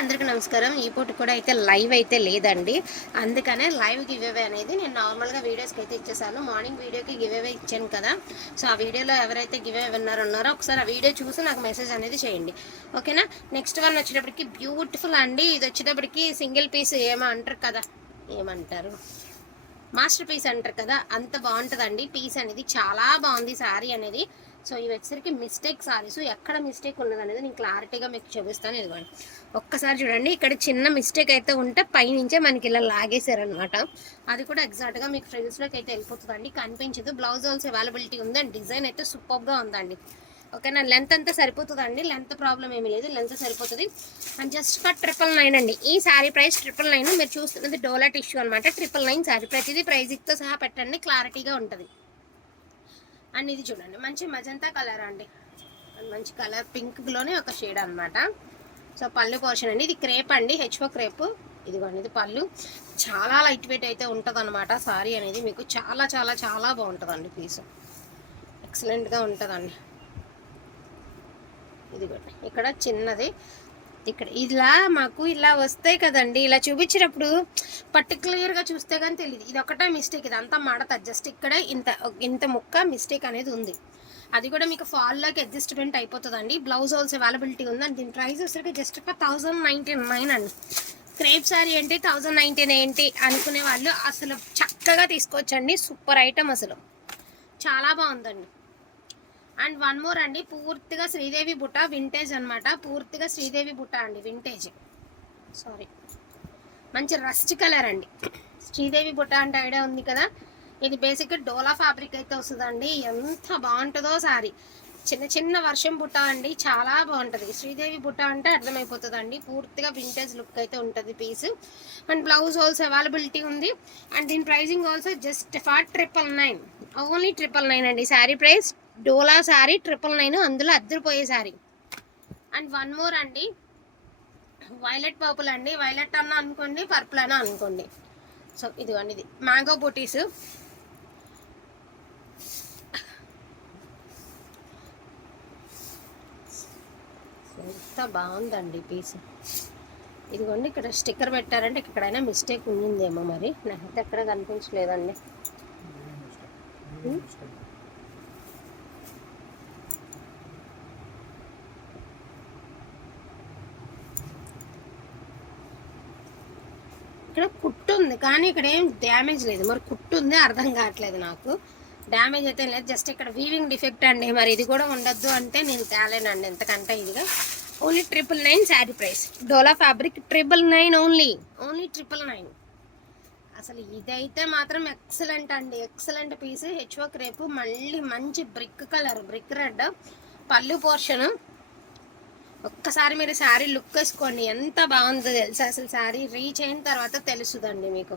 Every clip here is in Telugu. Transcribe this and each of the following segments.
అందరికీ నమస్కారం. ఈ పూట కూడా అయితే లైవ్ అయితే లేదండి. అందుకనే లైవ్ గివ్ అవే అనేది నేను నార్మల్గా వీడియోస్కి అయితే ఇచ్చేసాను. మార్నింగ్ వీడియోకి గివ్ అవే ఇచ్చాను కదా, సో ఆ వీడియోలో ఎవరైతే గివ్ అవే ఉన్నారో ఒకసారి ఆ వీడియో చూసి నాకు మెసేజ్ అనేది చేయండి, ఓకేనా. నెక్స్ట్ వన్ వచ్చేటప్పటికి బ్యూటిఫుల్ అండి. ఇది వచ్చేటప్పటికి సింగిల్ పీస్ ఏమో అంటారు కదా, ఏమంటారు, మాస్టర్ పీస్ అంటారు కదా, అంత బాగుంటుందండి. పీస్ అనేది చాలా బాగుంది శారీ అనేది. సో ఇవి వచ్చేసరికి మిస్టేక్ సారీస్, ఎక్కడ మిస్టేక్ ఉన్నది అనేది నేను క్లారిటీగా మీకు చూపిస్తాను. ఇదిగోండి ఒక్కసారి చూడండి, ఇక్కడ చిన్న మిస్టేక్ అయితే ఉంటే పైనుంచే మనకి ఇలా లాగేశారనమాట. అది కూడా ఎగ్జాక్ట్గా మీకు ఫ్రిల్స్లోకి అయితే వెళ్ళిపోతుందండి, కనిపించదు. బ్లౌజ్ ఆల్సో అవైలబిలిటీ ఉంది అండ్ డిజైన్ అయితే సూపర్గా ఉందండి, ఓకేనా. లెంత్ అంతా సరిపోతుందండి, లెంత్ ప్రాబ్లం ఏమీ లేదు, లెంత్ సరిపోతుంది. అండ్ జస్ట్ ఫర్ 999 అండి. ఈ శారీ ప్రైస్ 999. మీరు చూస్తున్నది డోలా టిష్యూ అనమాట. 999 శారీ, ప్రతిదీ ప్రైజింగ్తో సహా పెట్టండి, క్లారిటీగా ఉంటుంది. అండ్ ఇది చూడండి మంచి మజంతా కలర్ అండి, మంచి కలర్ పింక్లోనే ఒక షేడ్ అనమాట. సో పళ్ళు పోర్షన్ అండి, ఇది క్రేప్ అండి, హెచ్ఓ క్రేప్. ఇదిగోండి ఇది పళ్ళు, చాలా లైట్ వెయిట్ అయితే ఉంటుంది అనమాట. సారీ అనేది మీకు చాలా చాలా చాలా బాగుంటుందండి, పీస్ ఎక్సలెంట్గా ఉంటుందండి. ఇదిగోండి ఇక్కడ చిన్నది, ఇక్కడ ఇలా మాకు ఇలా వస్తాయి కదండి, ఇలా చూపించినప్పుడు పర్టికులర్గా చూస్తే కానీ తెలియదు. ఇది ఒకటే మిస్టేక్, ఇది అంతా మడత, జస్ట్ ఇక్కడ ఇంత ఇంత ముక్క మిస్టేక్ అనేది ఉంది. అది కూడా మీకు ఫాల్లోకి అడ్జస్ట్మెంట్ అయిపోతుందండి. బ్లౌజ్ ఆల్సో అవైలబిలిటీ ఉంది అండ్ దీని ప్రైస్ వచ్చేసరికి జస్ట్ 1099 అండి. క్రేప్ శారీ ఏంటి 1099 ఏంటి అనుకునే వాళ్ళు అసలు చక్కగా తీసుకోవచ్చండి. సూపర్ ఐటమ్, అసలు చాలా బాగుందండి. అండ్ వన్ మోర్ అండి, పూర్తిగా శ్రీదేవి బుట్ట వింటేజ్ అనమాట. పూర్తిగా శ్రీదేవి బుట్ట అండి, వింటేజ్, సారీ మంచి రస్ట్ కలర్ అండి. శ్రీదేవి బుట్ట అంటే ఐడియా ఉంది కదా, ఇది బేసిక్గా డోలా ఫ్యాబ్రిక్ అయితే వస్తుందండి. ఎంత బాగుంటుందో సారీ, చిన్న చిన్న వర్షం బుట్ట అండి, చాలా బాగుంటుంది. శ్రీదేవి బుట్ట అంటే అర్థమైపోతుందండి. పూర్తిగా వింటేజ్ లుక్ అయితే ఉంటుంది piece. And blouse also availability ఉంది అండ్ దీని pricing also just for 999, only 999 అండి. శారీ ప్రైస్ డోలా శారీ 999, అందులో అద్దరిపోయే శారీ. అండ్ వన్ మోర్ అండి, వైలెట్ పర్పుల్ అండి. వైలెట్ అన్న అనుకోండి, పర్పుల్ అన్న అనుకోండి. సో ఇదిగోండి, ఇది మ్యాంగో బూటీస్, ఎంత బాగుందండి పీస్. ఇదిగోండి ఇక్కడ స్టిక్కర్ పెట్టారంటే ఎక్కడైనా మిస్టేక్ ఉండిందేమో, మరి నాకైతే ఎక్కడ కనిపించలేదండి. ఇక్కడ కుట్టు ఉంది కానీ ఇక్కడ ఏం డ్యామేజ్ లేదు, మరి కుట్టు ఉంది అర్థం కావట్లేదు నాకు. డ్యామేజ్ అయితే లేదు, జస్ట్ ఇక్కడ వీవింగ్ డిఫెక్ట్ అండి. మరి ఇది కూడా ఉండొద్దు అంటే నేను తేలేనండి ఎంతకంటే ఇదిగా. ఓన్లీ 999 శారీ ప్రైస్, డోలా ఫ్యాబ్రిక్ 999 ఓన్లీ 999. అసలు ఇదైతే మాత్రం ఎక్సలెంట్ అండి, ఎక్సలెంట్ పీస్. హెచ్ఓ క్రేపు, మళ్ళీ మంచి బ్రిక్ కలర్, బ్రిక్ రెడ్ పళ్ళు పోర్షను. ఒక్కసారి మీరు శారీ లుక్ వేసుకోండి, ఎంత బాగుందో తెలుసా. అసలు శారీ రీచ్ అయిన తర్వాత తెలుస్తుందండి మీకు.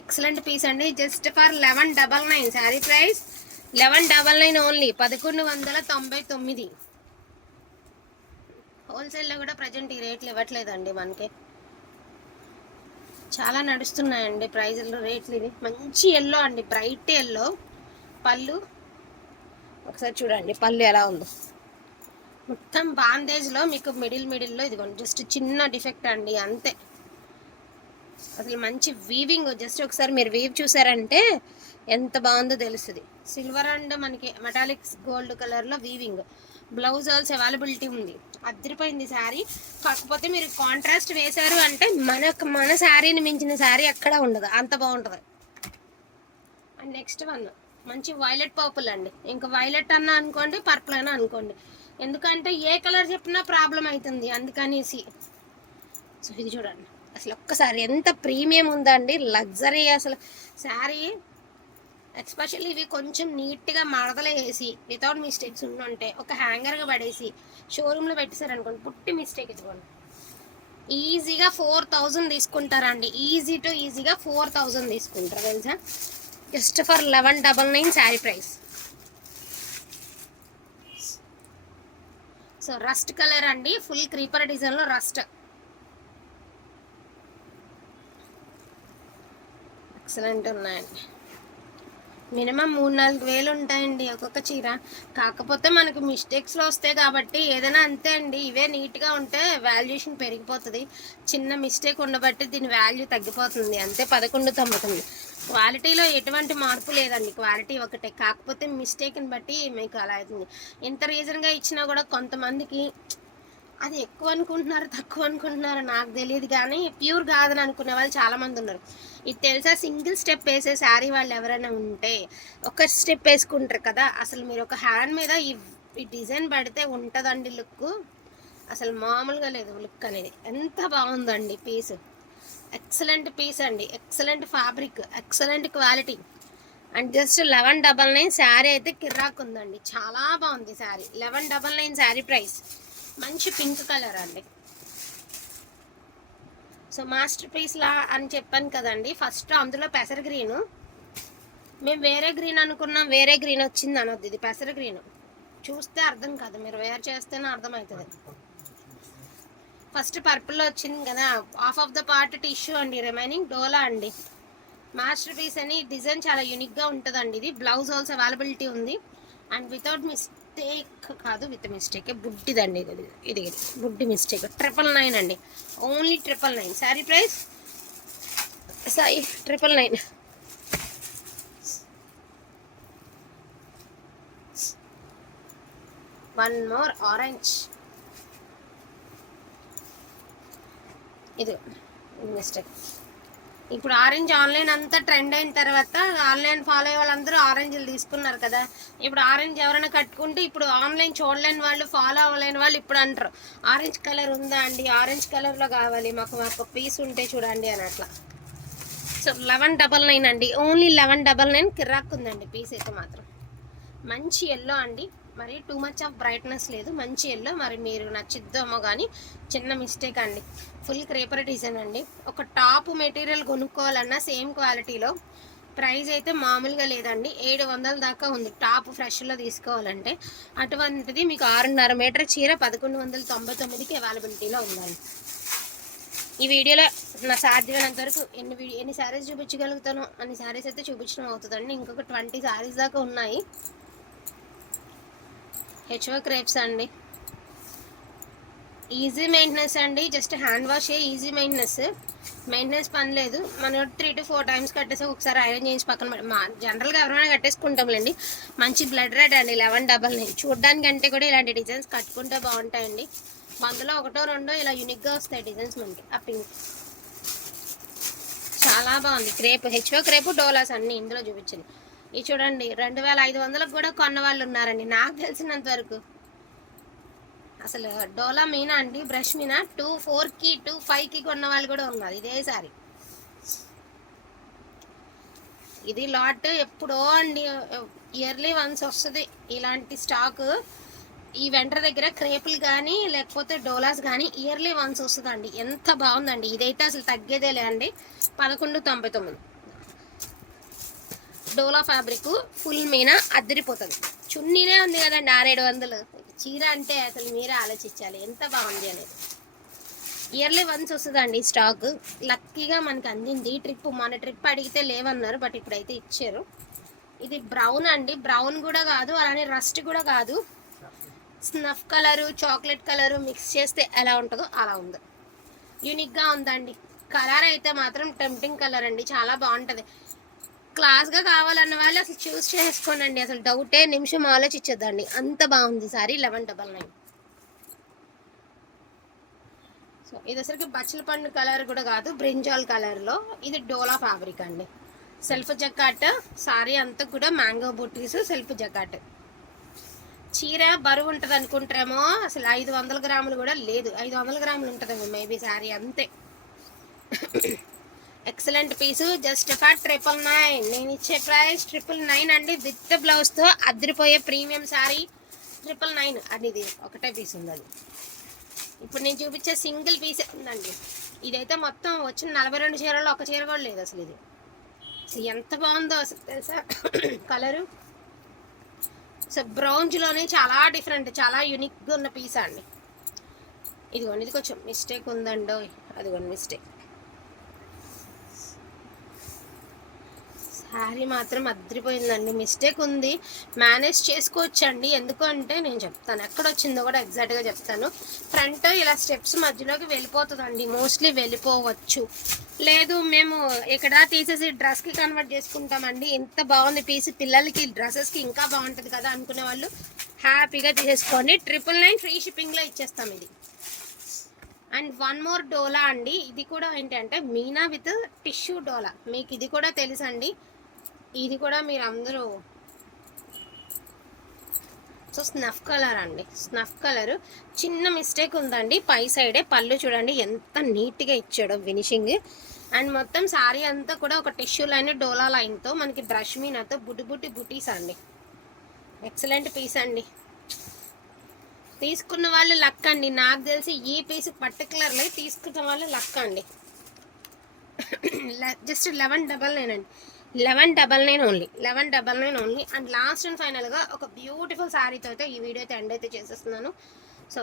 ఎక్సలెంట్ పీస్ అండి, just for 1199 sari price 1199 only, 1199. హోల్సేల్లో కూడా ప్రజెంట్ ఈ రేట్లు ఇవ్వట్లేదండి మనకి, చాలా నడుస్తున్నాయండి ప్రైజులు రేట్లు. ఇది మంచి ఎల్లో అండి, బ్రైట్ ఎల్లో పళ్ళు. ఒకసారి చూడండి పళ్ళు ఎలా ఉందో, మొత్తం బాందేజ్లో మీకు మిడిల్లో ఇదిగోండి జస్ట్ చిన్న డిఫెక్ట్ అండి, అంతే. అసలు మంచి వీవింగ్, జస్ట్ ఒకసారి మీరు వీవ్ చూసారంటే ఎంత బాగుందో తెలుస్తుంది. సిల్వర్ అండ్ మనకి మెటాలిక్స్ గోల్డ్ కలర్లో వీవింగ్. బ్లౌజ్ ఆల్సో అవైలబిలిటీ ఉంది, అద్దరిపోయింది శారీ. కాకపోతే మీరు కాంట్రాస్ట్ వేశారు అంటే మన శారీని మించిన శారీ ఎక్కడ ఉండదు, అంత బాగుంటుంది. అండ్ నెక్స్ట్ వన్ మంచి వైలెట్ పర్పుల్ అండి. ఇంకా వైలెట్ అన్నా అనుకోండి, పర్పుల్ అయినా అనుకోండి, ఎందుకంటే ఏ కలర్ చెప్పినా ప్రాబ్లం అవుతుంది అందుకనేసి. సో ఇది చూడండి, అసలు ఒక్కసారి ఎంత ప్రీమియం ఉందండి, లగ్జరీ అసలు శారీ. ఎస్పెషల్లీ ఇవి కొంచెం నీట్గా మడతలు వేసి వితౌట్ మిస్టేక్స్ ఉండుంటే ఒక హ్యాంగర్గా పడేసి షోరూంలో పెట్టేశారనుకోండి, పుట్టి మిస్టేక్ ఇదిగోండి, ఈజీగా 4000 తీసుకుంటారండి. ఈజీగా 4000 తీసుకుంటారు తెలుసా, just for 1199 sari price. So rust colour అండి, ఫుల్ క్రీపర్ డిజైన్లో రస్ట్, ఎక్సలెంట్ ఉన్నాయండి. మినిమం 3-4 వేలు ఉంటాయండి ఒక్కొక్క చీర. కాకపోతే మనకు మిస్టేక్స్లో వస్తాయి కాబట్టి ఏదైనా అంతే అండి. ఇవే నీట్గా ఉంటే వాల్యుయేషన్ పెరిగిపోతుంది. చిన్న మిస్టేక్ ఉండబట్టి దీని వాల్యూ తగ్గిపోతుంది అంతే. 11.99. క్వాలిటీలో ఎటువంటి మార్పు లేదండి, క్వాలిటీ ఒకటే. కాకపోతే మిస్టేక్ని బట్టి మీకు అలా అవుతుంది. ఎంత రీజన్గా ఇచ్చినా కూడా కొంతమందికి అది ఎక్కువ అనుకుంటున్నారు, తక్కువ అనుకుంటున్నారు నాకు తెలియదు, కానీ ప్యూర్ కాదని అనుకునే వాళ్ళు చాలామంది ఉన్నారు. ఇది తెలుసా, సింగిల్ స్టెప్ వేసే శారీ వాళ్ళు ఎవరైనా ఉంటే ఒక స్టెప్ వేసుకుంటారు కదా, అసలు మీరు ఒక హ్యాండ్ మీద ఈ డిజైన్ పడితే ఉంటుందండి లుక్. అసలు మామూలుగా లేదు లుక్ అనేది. ఎంత బాగుందండి పీస్. ఎక్సలెంట్ పీస్ అండి, excellent fabric, excellent quality. And just 1199 sari అయితే కిర్రాక్ ఉందండి, చాలా బాగుంది శారీ. 1199 శారీ ప్రైస్. మంచి పింక్ కలర్ అండి. సో మాస్టర్ పీస్ లా అని చెప్పాను కదండి. ఫస్ట్ అందులో పెసర గ్రీను, మేము వేరే గ్రీన్ అనుకున్నాం, వేరే గ్రీన్ వచ్చింది అనొద్దు. ఇది పెసర గ్రీన్, చూస్తే అర్థం కాదు, మీరు వేర్ చేస్తేనే అర్థమవుతుంది. ఫస్ట్ పర్పుల్లో వచ్చింది కదా, half of the part tissue అండి, రిమైనింగ్ డోలా అండి. మాస్టర్ పీస్ అని డిజైన్ చాలా యూనిక్గా ఉంటుందండి. ఇది బ్లౌజ్ ఆల్సో అవైలబిలిటీ ఉంది. అండ్ వితౌట్ మిస్టేక్ కాదు, విత్ మిస్టేక్, బుడ్డిదండి ఇది. ఇది బుడ్డి మిస్టేక్. 999 అండి, only 999. Sari price 999. One more orange. ఇది మిస్టేక్. ఇప్పుడు ఆరెంజ్ ఆన్లైన్ అంతా ట్రెండ్ అయిన తర్వాత ఆన్లైన్ ఫాలో అయ్యే వాళ్ళందరూ ఆరెంజ్లు తీసుకున్నారు కదా. ఇప్పుడు ఆరెంజ్ ఎవరైనా కట్టుకుంటే ఇప్పుడు ఆన్లైన్ చూడలేని వాళ్ళు, ఫాలో అవ్వలేని వాళ్ళు ఇప్పుడు అంటారు ఆరెంజ్ కలర్ ఉందా అండి, ఆరెంజ్ కలర్లో కావాలి మాకు, మాకు పీస్ ఉంటే చూడండి అని అట్లా. సో 1199 అండి, ఓన్లీ 1199. కిరాక్ ఉందండి పీస్ అయితే మాత్రం. మంచి ఎల్లో అండి, మరి టూ మచ్ ఆఫ్ బ్రైట్నెస్ లేదు, మంచి ఎల్లో. మరి మీరు నచ్చిద్దామో కానీ చిన్న మిస్టేక్ అండి. ఫుల్ క్రేపర్ డిజైన్ అండి. ఒక టాప్ మెటీరియల్ కొనుక్కోవాలన్నా సేమ్ క్వాలిటీలో ప్రైస్ అయితే మామూలుగా లేదండి. 700 దాకా ఉంది టాప్ ఫ్రెష్లో తీసుకోవాలంటే. అటువంటిది మీకు 6.5 మీటర్ చీర 1199కి అవైలబిలిటీలో ఉందండి. ఈ వీడియోలో నా సాధ్యమైనంత వరకు ఎన్ని శారీస్ చూపించగలుగుతానో అన్ని శారీస్ అయితే చూపించడం అవుతుందండి. ఇంకొక 20 శారీస్ దాకా ఉన్నాయి. హెచ్ఓ క్రేప్స్ అండి, ఈజీ మెయింటెనెన్స్ అండి, just hand wash, easy maintenance పని లేదు. మనం 3 to 4 టైమ్స్ కట్టేసి ఒకసారి ఐరన్ చేయించి పక్కన జనరల్గా ఎవరైనా కట్టేసుకుంటాంలేండి. మంచి బ్లడ్ రెడ్ అండి, 1199. చూడడానికంటే కూడా ఇలాంటి డిజైన్స్ కట్టుకుంటే బాగుంటాయండి. అందులో 1-2 ఇలా యూనిక్గా వస్తాయి డిజైన్స్ మనకి. ఆ పింక్ చాలా బాగుంది. క్రేప్, హెచ్ఓ క్రేపు, డోలాస్ అన్నీ ఇందులో చూపించింది. ఇది చూడండి, 2500కు కూడా కొన్న వాళ్ళు ఉన్నారండి నాకు తెలిసినంత వరకు. అసలు డోలా మీనా అండి, బ్రష్ మీనా 24కి 25కి కొన్న వాళ్ళు కూడా ఉన్నారు ఇదే సారీ. ఇది లాట్ ఎప్పుడో అండి, ఇయర్లీ వన్స్ వస్తుంది ఇలాంటి స్టాక్. ఈ వెంటర్ దగ్గర క్రేపులు కానీ లేకపోతే డోలాస్ కానీ ఇయర్లీ వన్స్ వస్తుందండి. ఎంత బాగుందండి, ఇదైతే అసలు తగ్గేదేలే అండి. 1199. డోలా ఫ్యాబ్రిక్, ఫుల్ మీనా, అద్దరిపోతుంది. చున్నీనే ఉంది కదండి 600-700. చీర అంటే అసలు మీరే ఆలోచించాలి ఎంత బాగుంది అనేది. ఇయర్లీ వన్స్ వస్తుందండి స్టాక్. లక్కీగా మనకి అందింది. మన ట్రిప్ అడిగితే లేవన్నారు, బట్ ఇప్పుడైతే ఇచ్చారు. ఇది బ్రౌన్ అండి, బ్రౌన్ కూడా కాదు, అలానే రస్ట్ కూడా కాదు. Snuff colour, chocolate colour mix చేస్తే ఎలా ఉంటుందో అలా ఉంది. యూనిక్గా ఉందండి. కలర్ అయితే మాత్రం టెంప్టింగ్ కలర్ అండి, చాలా బాగుంటుంది. క్లాస్గా కావాలన్న వాళ్ళు అసలు చూస్ చేసుకోనండి, అసలు డౌటే నిమిషం ఆలోచించద్దండి, అంత బాగుంది సారీ. 1199. సో ఇది అసలుకి బచ్చల పండు కలర్ కూడా కాదు, బ్రింజాల్ కలర్లో. ఇది డోలా ఫ్యాబ్రిక్ అండి, సెల్ఫ్ జకాట్. సారీ అంతా కూడా మ్యాంగో బూటీస్, సెల్ఫ్ జకాట్. చీర బరువు ఉంటుంది అనుకుంటారేమో, అసలు 500 గ్రాములు కూడా లేదు, 500 గ్రాములు ఉంటుందేమో మేబీ శారీ, అంతే. Excellent piece, just for 999. నేను ఇచ్చే ప్రైస్ 999 అండి, విత్ బ్లౌజ్తో అదిరిపోయే ప్రీమియం శారీ 999. అది ఒకటే పీస్ ఉంది అది. ఇప్పుడు నేను చూపించే సింగిల్ పీసే ఉందండి. ఇదైతే మొత్తం వచ్చిన 42 చీరల్లో ఒక చీర కూడా లేదు అసలు. ఇది అసలు ఎంత బాగుందో అసలు తెలుసా కలరు. సో బ్రౌన్జ్లోనే చాలా డిఫరెంట్, చాలా యూనిక్గా ఉన్న పీస్ అండి. ఇదిగోండి, ఇది కొంచెం మిస్టేక్ ఉందండో, అదిగోండి మిస్టేక్. శారీ మాత్రం అద్దరిపోయిందండి. మిస్టేక్ ఉంది, మేనేజ్ చేసుకోవచ్చండి. ఎందుకు అంటే నేను చెప్తాను, ఎక్కడ వచ్చిందో కూడా ఎగ్జాక్ట్గా చెప్తాను. ఫ్రంట్ ఇలా స్టెప్స్ మధ్యలోకి వెళ్ళిపోతుందండి, మోస్ట్లీ వెళ్ళిపోవచ్చు. లేదు మేము ఇక్కడ తీసేసి డ్రెస్కి కన్వర్ట్ చేసుకుంటామండి, ఎంత బాగుంది పీస్, పిల్లలకి డ్రెస్సెస్కి ఇంకా బాగుంటుంది కదా అనుకునే వాళ్ళు హ్యాపీగా తీసేసుకోండి. 999 ఫ్రీ షిప్పింగ్లో ఇచ్చేస్తాం ఇది. అండ్ వన్ మోర్ డోలా అండి, ఇది కూడా ఏంటంటే మీనా విత్ టిష్యూ డోలా. మీకు ఇది కూడా తెలుసండి, ఇది కూడా మీరు అందరూ. సో స్నఫ్ కలర్ అండి, స్నఫ్ కలర్. చిన్న మిస్టేక్ ఉందండి, పై సైడే పళ్ళు చూడండి ఎంత నీట్గా ఇచ్చాడో ఫినిషింగ్. అండ్ మొత్తం శారీ అంతా కూడా ఒక టిష్యూ లైన్ డోలా లైన్తో మనకి బ్రష్ మీనాతో బుట్టి బుటీస్ అండి. ఎక్సలెంట్ పీస్ అండి. తీసుకున్న వాళ్ళు లక్ అండి, నాకు తెలిసి ఈ పీస్ పర్టికులర్లీ తీసుకున్న వాళ్ళు లక్ అండి. జస్ట్ 1199 అండి, 1199 only, 1199 only. And last and ఫైనల్గా ఒక బ్యూటిఫుల్ శారీతో అయితే ఈ వీడియో అయితే ఎండ్ అయితే చేసేస్తున్నాను. సో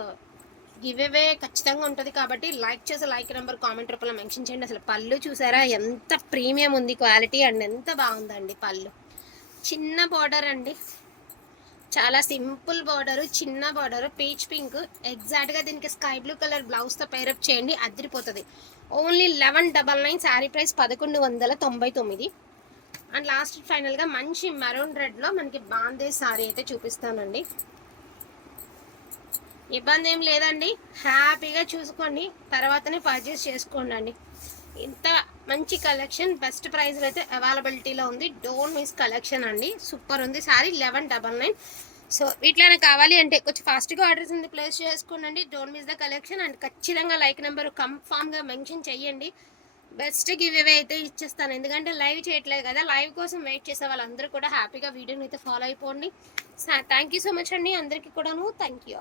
గివ్ అవే ఖచ్చితంగా ఉంటుంది కాబట్టి లైక్ చేసి లైక్ నెంబర్ కామెంట్ రూపంలో మెన్షన్ చేయండి. అసలు పళ్ళు చూసారా ఎంత ప్రీమియం ఉంది క్వాలిటీ, అండ్ ఎంత బాగుందండి పళ్ళు. చిన్న బార్డర్ అండి, చాలా సింపుల్ బార్డరు, చిన్న బార్డరు, పీచ్ పింక్. ఎగ్జాక్ట్గా దీనికి స్కై బ్లూ కలర్ బ్లౌజ్తో పేరప్ చేయండి, అదిరిపోతుంది. Only 1199, sari price 1199. And last ఫైనల్గా మంచి మెరూన్ రెడ్లో మనకి బాందే శారీ అయితే చూపిస్తానండి. ఇబ్బంది ఏం లేదండి, హ్యాపీగా చూసుకోండి, తర్వాతనే పర్చేస్ చేసుకోండి అండి. ఇంత మంచి కలెక్షన్ బెస్ట్ ప్రైస్లో అయితే అవైలబిలిటీలో ఉంది. డోంట్ మిస్ కలెక్షన్ అండి, సూపర్ ఉంది శారీ. 1199. సో వీటిలోనే కావాలి అంటే కొంచెం ఫాస్ట్గా ఆర్డర్స్ ఉంది ప్లేస్ చేసుకోండి. Don't miss the collection. And ఖచ్చితంగా లైక్ నెంబర్ కన్ఫామ్గా మెన్షన్ చెయ్యండి. బెస్ట్ గివ్ అవే అయితే ఇచ్చేస్తాను, ఎందుకంటే లైవ్ చేయట్లేదు కదా, లైవ్ కోసం వెయిట్ చేసే వాళ్ళందరూ కూడా హ్యాపీగా వీడియోని అయితే ఫాలో అయిపోండి. థ్యాంక్ యూ సో మచ్ అండి అందరికీ కూడాను. Thank you.